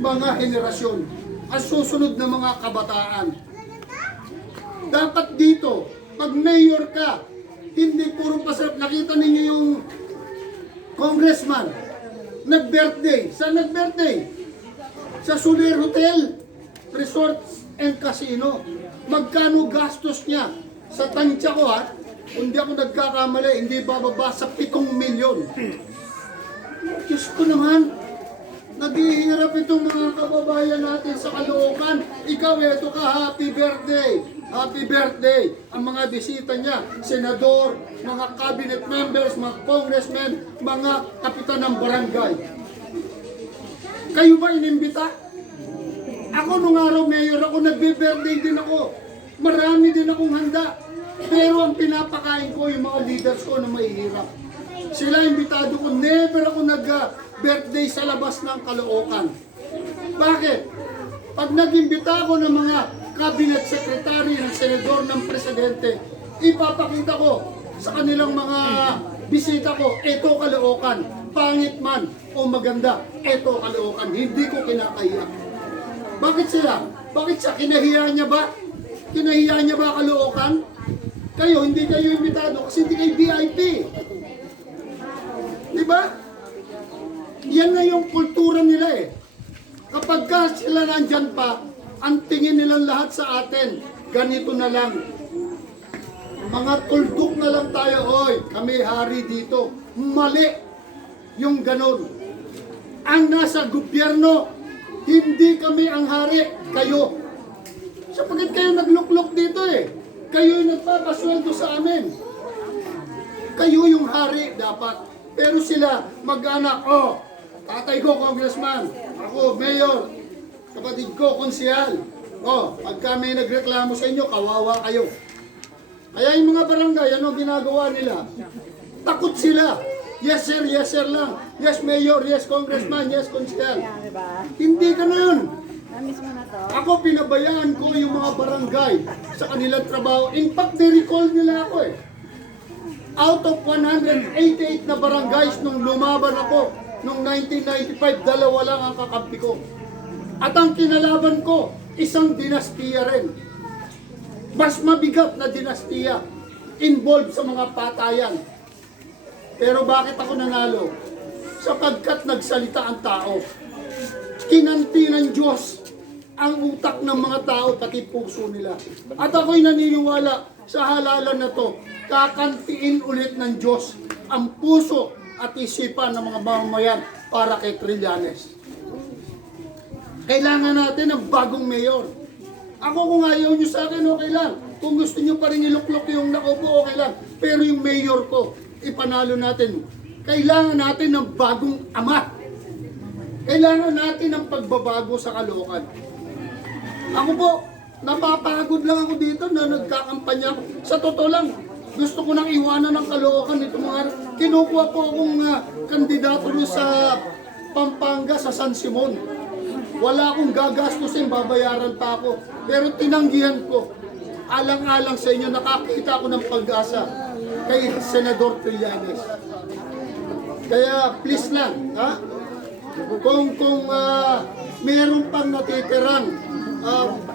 mga henerasyon, ang susunod na mga kabataan. Dapat dito, pag mayor ka, hindi puro pasarap. Nakita ninyo yung congressman, nag-birthday. Saan nag-birthday? Sa Soler Hotel, Resorts and Casino. Magkano gastos niya? Sa tansya ko ha, kung di ako nagkakamali, hindi bababa sa 7 milyon. Diyos ko naman, naghihirap itong mga kababayan natin sa Caloocan. Ikaw, eto ka, happy birthday! Happy birthday! Ang mga bisita niya, senador, mga cabinet members, mga congressmen, mga kapitan ng barangay. Kayo ba inimbita? Ako nung araw, mayor ako, nagbe-birthday din ako. Marami din akong handa. Pero ang pinapakain ko, yung mga leaders ko na mahihirap. Sila imbitado ko, never ako nag-birthday sa labas ng Caloocan. Bakit? Pag nag-imbita ako ng mga cabinet secretary, ng senador, ng presidente, ipapakita ko sa kanilang mga bisita ko, eto Caloocan, pangit man o maganda, eto Caloocan, hindi ko kinakaya. Bakit sila? Bakit siya? Kinahiya niya ba? Kinahiya niya ba Caloocan? Kayo, hindi kayo imbitado kasi hindi kayo VIP. Diba? Yan na yung kultura nila eh. Kapag ka sila nandyan pa, ang tingin nilang lahat sa atin, ganito na lang. Mga tuldok na lang tayo, oy, kami hari dito. Mali yung ganon. Ang nasa gobyerno, hindi kami ang hari, kayo. Sapagkat kayo nagluklok dito eh. Kayo yung nagpapasweldo sa amin. Kayo yung hari dapat. Pero sila mag-anak, oh, tatay ko congressman, ako mayor, kapatid ko konsehal. Oh, pagka may nagreklamo sa inyo, kawawa kayo. Kaya yung mga barangay, ano ginagawa nila? Takot sila. Yes sir lang. Yes mayor, yes congressman, yes konsehal. Hindi ganun. Ako pinabayaan ko yung mga barangay sa kanilang trabaho. In fact, ni-recall nila ako eh. Out of 188 na barangays nung lumaban ako nung 1995, 2 lang ang kakampi ko. At ang kinalaban ko, isang dinastiya rin. Mas mabigat na dinastiya involved sa mga patayan. Pero bakit ako nanalo? Sapagkat nagsalita ang tao. Kinanti ng Diyos ang utak ng mga tao, pati puso nila. At ako'y naniniwala sa halalan na to, kakantiin ulit ng Diyos ang puso at isipan ng mga mamamayan para kay Trillanes. Kailangan natin ng bagong mayor. Ako kung ayaw nyo sa akin, okay lang. Kung gusto nyo pa rin iluklok yung nakaupo, okay lang. Pero yung mayor ko, ipanalo natin. Kailangan natin ng bagong ama. Kailangan natin ng pagbabago sa Caloocan. Ako po, napapagod lang ako dito na nagkakampanya ako. Sa totoo lang, gusto ko nang iwanan ng Caloocan ito mga kinukuha po akong kandidato sa Pampanga sa San Simon. Wala akong gagastusin, babayaran pa ako. Pero tinanggihan ko. Alang-alang sa inyo, nakakita ako ng pag-asa kay Senador Trillanes. Kaya please lang, ha? Kung meron pang natitirang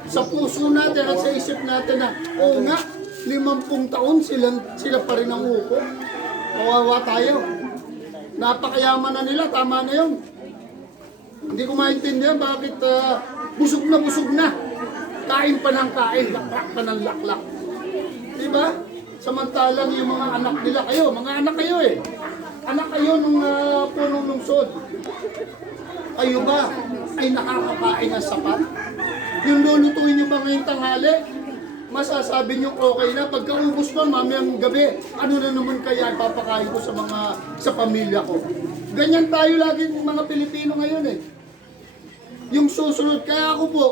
sa puso natin at sa isip natin na, oo nga, 50 taon sila pa rin ang upo. Kawawa tayo. Napakayaman na nila, tama na yun. Hindi ko maintindihan bakit busog na. Kain pa ng kain, laklak pa ng laklak. Diba? Samantalang yung mga anak nila, kayo, mga anak kayo eh. Anak kayo nung punong lungsod. Kayo ba ay nakakakain ng sapat? Yung lulutuin nyo ba ngayong tanghali? Masasabi nyo okay na. Pagkaubos pa mamayang gabi, ano na naman kaya ipapakain ko sa pamilya ko? Ganyan tayo lagi mga Pilipino ngayon eh. Yung susunod, kaya ako po,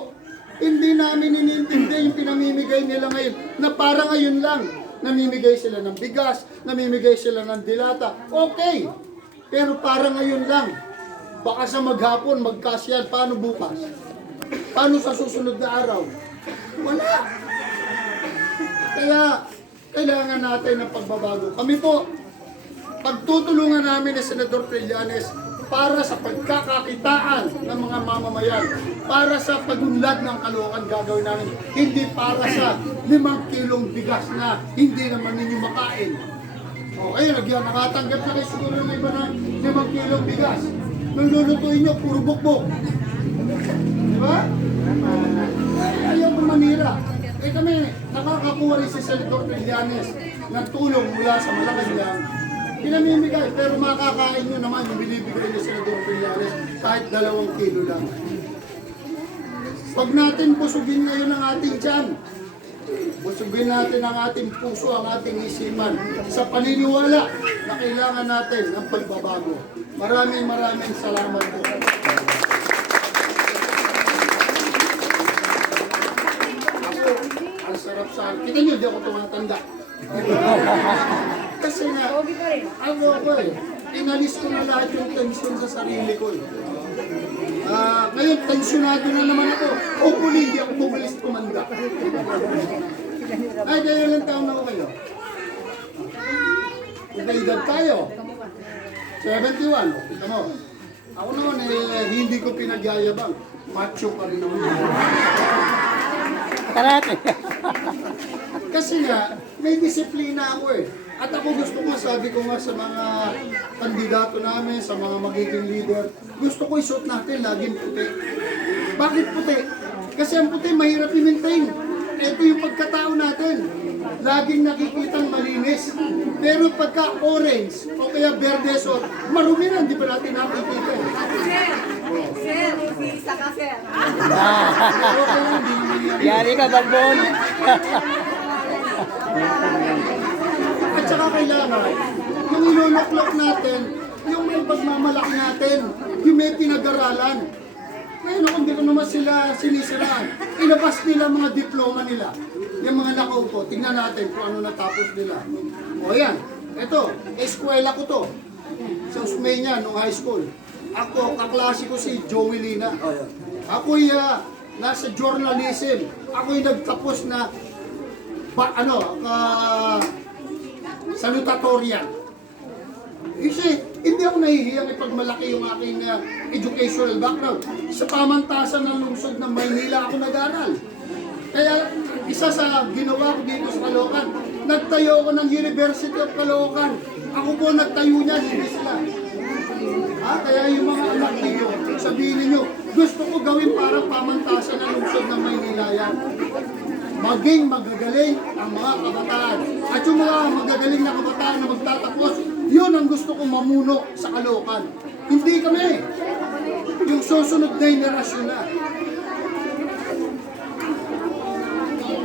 hindi namin inintindi yung pinamimigay nila ngayon na para ngayon lang. Namimigay sila ng bigas, namimigay sila ng dilata. Okay, pero para ngayon lang. Baka sa maghapon, magkasyan, paano bukas? Paano sa susunod na araw? Wala. Kaya, kailangan natin ng pagbabago. Kami po, pagtutulungan namin ni Senador Trillanes, para sa pagkakakitaan ng mga mamamayan, para sa pagunlad ng Caloocan gagawin namin, hindi para sa 5 kilong bigas na hindi naman ninyo makain. Okay, nakatanggap na kayo siguro ng iba ng 5 kilong bigas. Nung lulutuin nyo, puro bukbok. Di ba? Ayaw ko manira. Kami, nakakakuha rin si Senator Trillanes ng tulong mula sa Malacanang. Pinamimigay, pero makakain nyo naman yung binibigay ni Senator Trillanes kahit 2 kilo lang. Pag natin busugin ngayon ang ating tiyan, busugin natin ang ating puso, ang ating isipan sa paniniwala na kailangan natin ng pagbabago. Maraming salamat po. Ako, ang sarap sa akin. Kita nyo, di ako tumatanda. Kasi nga, ako inalis ko na lahat yung tension sa sarili ko. Ngayon, tensionado na naman ako. Hopefully, hindi ako bumalis tumanda. Ay, kaya ilang taon na ako kayo? Nagkaedad tayo. 71. Kita mo. Ako naman, hindi ko pinagyayabang. Macho pa rin naman. Karate. Kasi nga, may disiplina ako eh. At ako gusto ko, sabi ko nga sa mga kandidato namin, sa mga magiging leader, gusto ko isuot natin laging puti. Bakit puti? Kasi ang puti mahirap i-maintain. Ito yung pagkatao natin. Laging nakikitang malinis. Pero pagka orange o kaya verde suot, marumi na, hindi pa natin nakikita. Sir, isa ka, sir. Pero kaya hindi naman yan. Yari ka, Balbon. At saka kailangan, yung inuloklok natin, yung may pagmamalaki natin, yung may pinag-aralan. Ngayon kung hindi ko naman sila sinisiraan, ilabas nila mga diploma nila. Yung mga nakaupo, tingnan natin kung ano natapos nila. O yan, ito, eskwela ko to. Sa Usmeña, nung high school. Ako, kaklase ko si Joey Lina. Ako'y nasa journalism. Ako'y nagtapos na salutatorian. Kasi hindi ako nahihiyang ipagmalaki yung aking educational background. Sa pamantasan ng lungsod ng Maynila ako nag-aral. Kaya isa sa ginawa ko dito sa Caloocan, nagtayo ako ng University of Caloocan. Ako po nagtayo niya, hindi sila. Kaya yung mga anak ninyo, sabihin ninyo, gusto ko gawin para pamantasan ng lungsod ng Maynila yan. Maging magagaling ang mga kabataan. At yung mga magagaling na kabataan na magtatapos, yun ang gusto kong mamuno sa Caloocan. Hindi kami. Yung susunod na henerasyon na.